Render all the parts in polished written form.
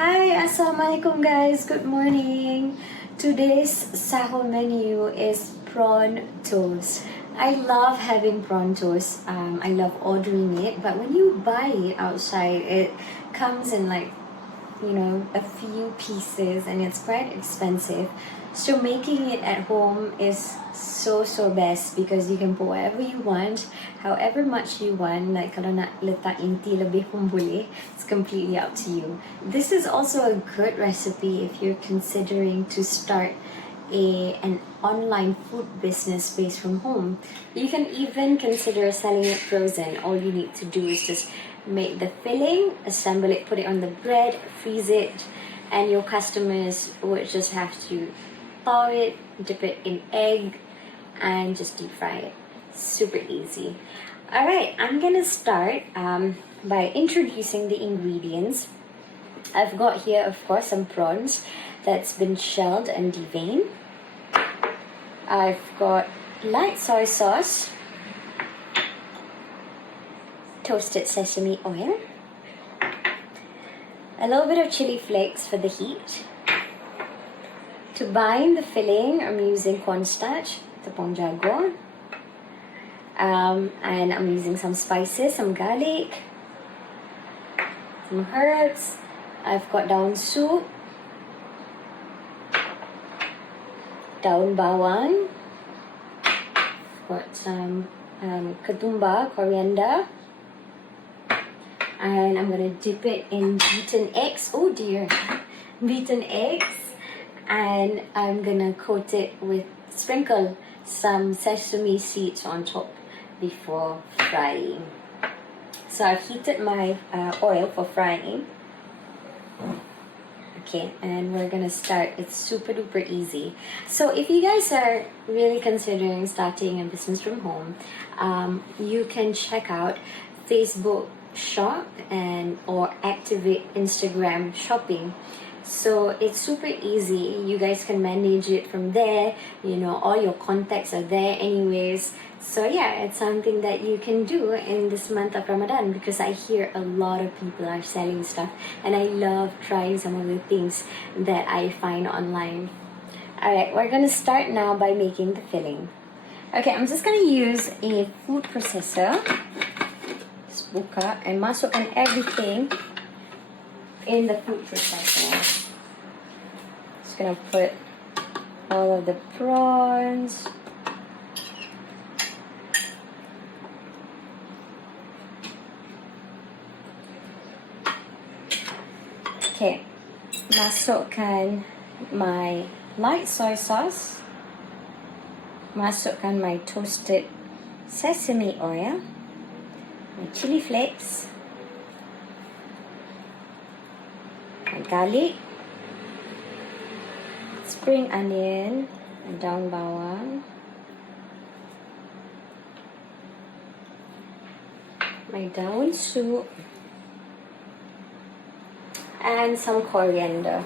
Hi, assalamualaikum guys. Good morning. Today's sahur menu is prawn toast. I love having prawn toast. I love ordering it, but when you buy it outside, it comes in like a few pieces and it's quite expensive. So making it at home is so best because you can put whatever you want, however much you want. Like kalau nak letak inti lebih pun boleh. It's completely up to you. This is also a good recipe if you're considering to start an online food business based from home. You can even consider selling it frozen. All you need to do is just make the filling, assemble it, put it on the bread, freeze it, and your customers would just have to thaw it, dip it in egg, and just deep fry it. Super easy. Alright, I'm gonna start by introducing the ingredients. I've got here, of course, some prawns that's been shelled and deveined. I've got light soy sauce, toasted sesame oil, a little bit of chili flakes for the heat. To bind the filling, I'm using cornstarch, tepung jagung, and I'm using some spices, some garlic, some herbs. I've got daun soup, daun bawang, got some ketumbar, coriander, and I'm gonna dip it in beaten eggs. Oh dear, beaten eggs. And I'm gonna coat it with, sprinkle some sesame seeds on top before frying. So I've heated my oil for frying. Okay, and we're gonna start. It's super duper easy. So if you guys are really considering starting a business from home, you can check out Facebook Shop or activate Instagram shopping. So it's super easy. You guys can manage it from there. All your contacts are there anyways. So yeah, it's something that you can do in this month of Ramadan because I hear a lot of people are selling stuff and I love trying some of the things that I find online. Alright, we're gonna start now by making the filling. Okay, I'm just gonna use a food processor. Just buka and masukkan everything in the food processor. Just gonna put all of the prawns. Okay, masukkan my light soy sauce. Masukkan my toasted sesame oil, my chili flakes, my garlic, spring onion, and daun bawang, my daun soup, and some coriander.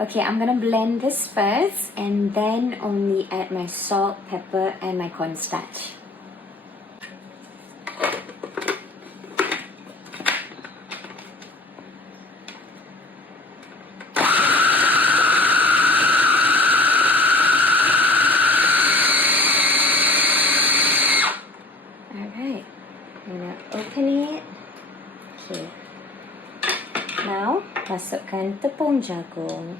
Okay, I'm gonna blend this first and then only add my salt, pepper, and my cornstarch. Alright, I'm gonna open it. Okay. Now, masukkan tepung jagung.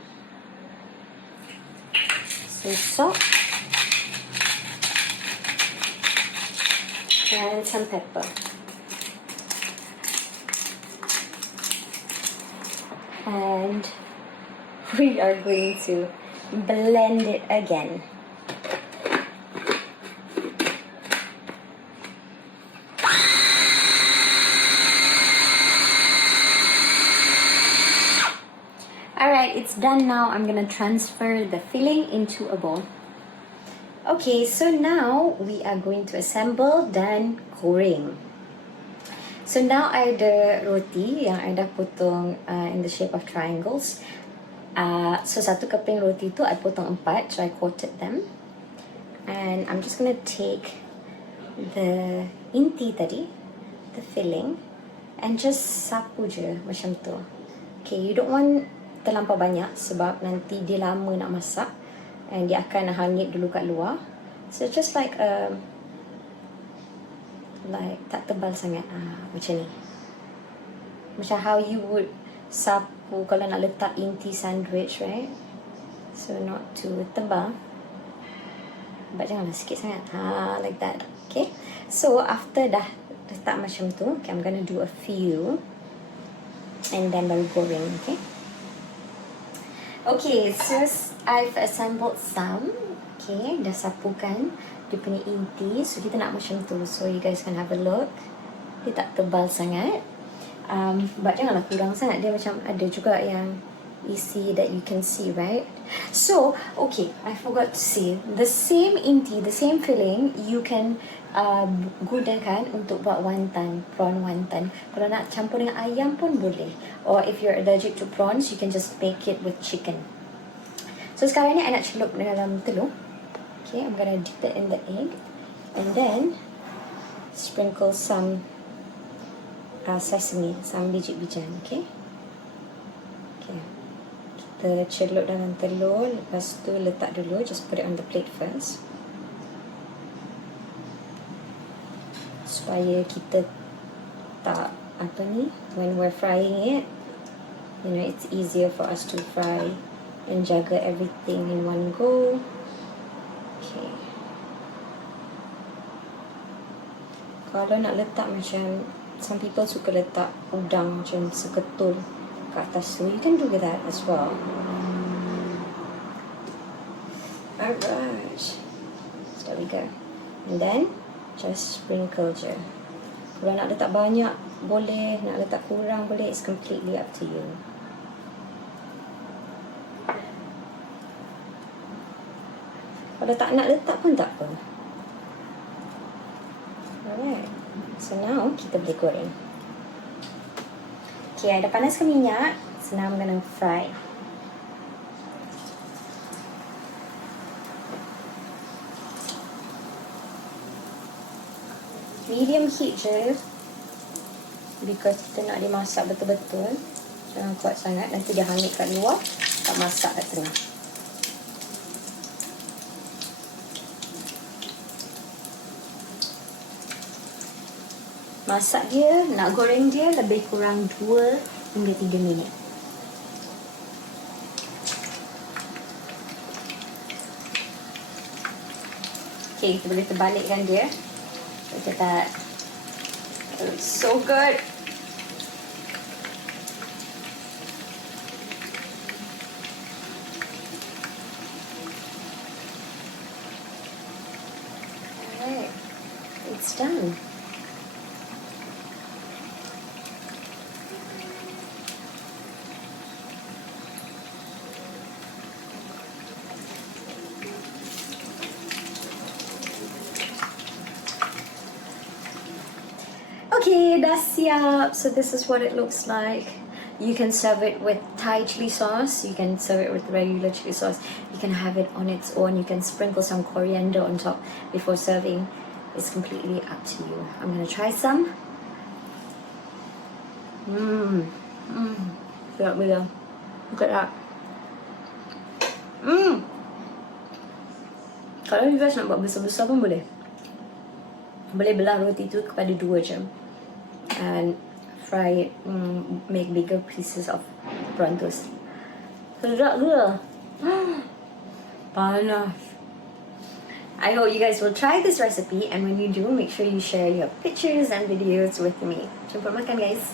Some salt and some pepper. And we are going to blend it again. Alright, it's done now. I'm gonna transfer the filling into a bowl. Okay, so now we are going to assemble dan goreng. So now I ada roti yang I dah potong in the shape of triangles. So satu keping roti tu I potong 4, so I coated them. And I'm just gonna take the inti tadi, the filling, and just sapu je macam tu. Okay, you don't want terlampau banyak sebab nanti dia lama nak masak and dia akan hangit dulu kat luar. So just like tak tebal sangat, macam ni. Macam how you would sapu kalau nak letak inti sandwich, right? So not too tebal, but janganlah sikit sangat, like that. Okay, so after dah letak macam tu, okay, I'm gonna do a few and then baru goreng. Okay. Okay, so I've assembled some. Okay, dah sapukan dia punya inti. So kita nak macam tu. So you guys can have a look. Dia tak tebal sangat, but janganlah kurang sangat. Dia macam ada juga yang isi that you can see, right? So okay, I forgot to say, the same inti, the same filling you can gunakan untuk buat wonton, prawn wonton. Kalau nak campur dengan ayam pun boleh, or if you're allergic to prawns, you can just make it with chicken. So sekarang ni I nak celup dalam telur. Okay, I'm gonna dip it in the egg and then sprinkle some sesame, some biji-bijian. Okay, kita celup dalam telur, lepas tu letak dulu, just put it on the plate first, supaya kita tak when we're frying it, you know, it's easier for us to fry and jaga everything in one go. Okay, kalau nak letak macam some people suka letak udang macam seketul kat atas tu, you can do that as well. Alright, so there we go. And then just sprinkle je. Kalau nak letak banyak boleh, nak letak kurang boleh, it's completely up to you. Kalau tak nak letak pun tak apa. Alright, so now kita boleh goreng. Okay, I dah panaskan minyak. So now I'm gonna fry. Medium heat je, because kita nak dimasak betul-betul. Jangan kuat sangat, nanti dia hangit kat luar, tak masak kat tengah. Masak dia, nak goreng dia lebih kurang 2 hingga 3 minit. Okay, kita boleh terbalikkan dia. Look at that. It looks so good. Alright, it's done. Okay, dah siap. So this is what it looks like. You can serve it with Thai chili sauce. You can serve it with regular chili sauce. You can have it on its own. You can sprinkle some coriander on top before serving. It's completely up to you. I'm gonna try some. Look at that. Kalau you guys nak buat besar-besar pun boleh. Boleh belah roti tu kepada 2 je. And fry it, make bigger pieces of prawn toast. Sedap ke? Panas. I hope you guys will try this recipe, and when you do, make sure you share your pictures and videos with me. Jumpa makan, guys.